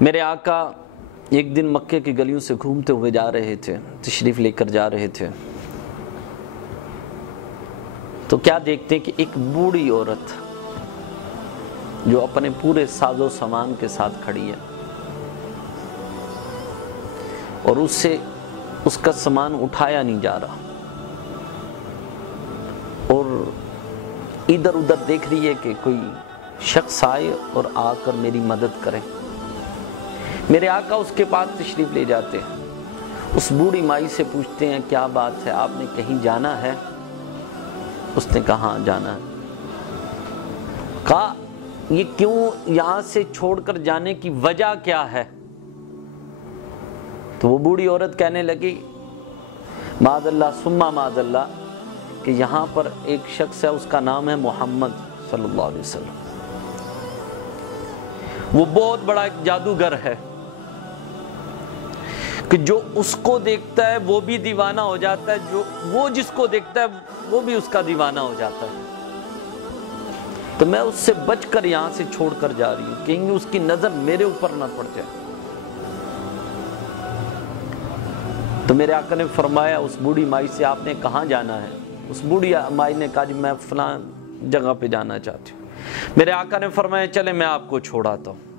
میرے آقا ایک دن مکے کی گلیوں سے گھومتے ہوئے جا رہے تھے، تشریف لے کر جا رہے تھے، تو کیا دیکھتے ہیں کہ ایک بوڑھی عورت جو اپنے پورے ساز و سامان کے ساتھ کھڑی ہے اور اس کا سامان اٹھایا نہیں جا رہا، اور ادھر ادھر دیکھ رہی ہے کہ کوئی شخص آئے اور آ کر میری مدد کرے۔ میرے آقا اس کے پاس تشریف لے جاتے ہیں، اس بوڑھی مائی سے پوچھتے ہیں کیا بات ہے، آپ نے کہیں جانا ہے؟ اس نے کہا ہاں جانا ہے۔ کہا یہ کیوں یہاں سے چھوڑ کر جانے کی وجہ کیا ہے؟ تو وہ بوڑھی عورت کہنے لگی معاذ اللہ ثم معاذ اللہ کہ یہاں پر ایک شخص ہے، اس کا نام ہے محمد صلی اللہ علیہ وسلم، وہ بہت بڑا ایک جادوگر ہے کہ جو اس کو دیکھتا ہے وہ بھی دیوانہ ہو جاتا ہے، جو وہ جس کو دیکھتا ہے وہ بھی اس کا دیوانہ ہو جاتا ہے، تو میں اس سے بچ کر یہاں سے چھوڑ کر جا رہی ہوں، کہیں اس کی نظر میرے اوپر نہ پڑ جائے۔ تو میرے آقا نے فرمایا اس بوڑھی مائی سے آپ نے کہاں جانا ہے؟ اس بوڑھی مائی نے کہا جی میں فلاں جگہ پہ جانا چاہتی ہوں۔ میرے آقا نے فرمایا چلے میں آپ کو چھوڑاتا ہوں۔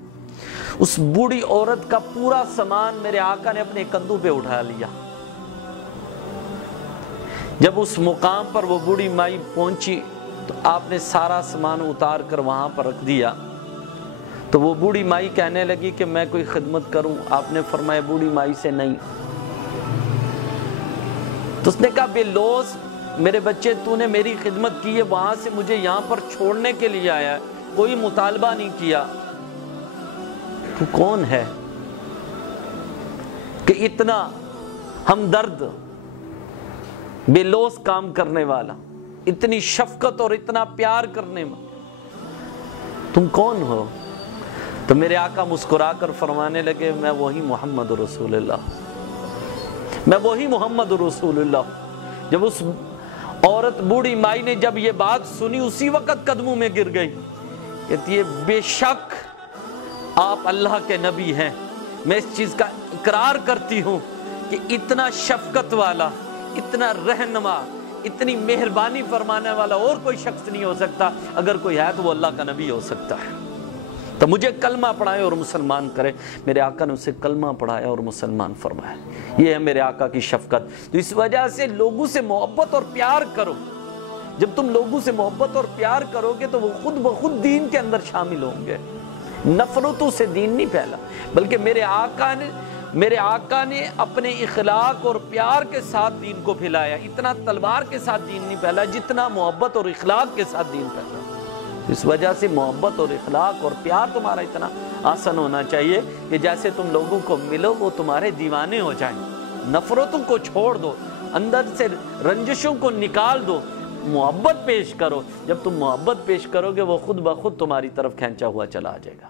اس بوڑھی عورت کا پورا سامان میرے آقا نے اپنے کندھوں پہ اٹھا لیا۔ جب اس مقام پر وہ بوڑھی مائی پہنچی تو آپ نے سارا سامان اتار کر وہاں پر رکھ دیا، تو وہ بوڑھی مائی کہنے لگی کہ میں کوئی خدمت کروں؟ آپ نے فرمایا بوڑھی مائی سے نہیں۔ تو اس نے کہا بے لوز میرے بچے تو نے میری خدمت کی ہے، وہاں سے مجھے یہاں پر چھوڑنے کے لیے آیا ہے، کوئی مطالبہ نہیں کیا، تو کون ہے کہ اتنا ہمدرد بے لوز کام کرنے والا، اتنی شفقت اور اتنا پیار کرنے والا، تم کون ہو؟ تو میرے آقا مسکرا کر فرمانے لگے میں وہی محمد رسول اللہ، میں وہی محمد رسول اللہ۔ جب اس عورت بوڑھی مائی نے جب یہ بات سنی اسی وقت قدموں میں گر گئی، کہتی ہے بے شک آپ اللہ کے نبی ہیں، میں اس چیز کا اقرار کرتی ہوں کہ اتنا شفقت والا، اتنا رہنما، اتنی مہربانی فرمانے والا اور کوئی شخص نہیں ہو سکتا، اگر کوئی ہے تو وہ اللہ کا نبی ہو سکتا ہے، تو مجھے کلمہ پڑھائے اور مسلمان کرے۔ میرے آقا نے اسے کلمہ پڑھایا اور مسلمان فرمایا۔ یہ ہے میرے آقا کی شفقت۔ تو اس وجہ سے لوگوں سے محبت اور پیار کرو۔ جب تم لوگوں سے محبت اور پیار کرو گے تو وہ خود بخود دین کے اندر شامل ہوں گے۔ نفرتوں سے دین نہیں پھیلا، بلکہ میرے آقا نے اپنے اخلاق اور پیار کے ساتھ دین کو پھیلایا۔ اتنا تلوار کے ساتھ دین نہیں پھیلا جتنا محبت اور اخلاق کے ساتھ دین پھیلا۔ اس وجہ سے محبت اور اخلاق اور پیار تمہارا اتنا آسان ہونا چاہیے کہ جیسے تم لوگوں کو ملو وہ تمہارے دیوانے ہو جائیں۔ نفرتوں کو چھوڑ دو، اندر سے رنجشوں کو نکال دو، محبت پیش کرو۔ جب تم محبت پیش کرو گے وہ خود بخود تمہاری طرف کھینچا ہوا چلا جائے گا۔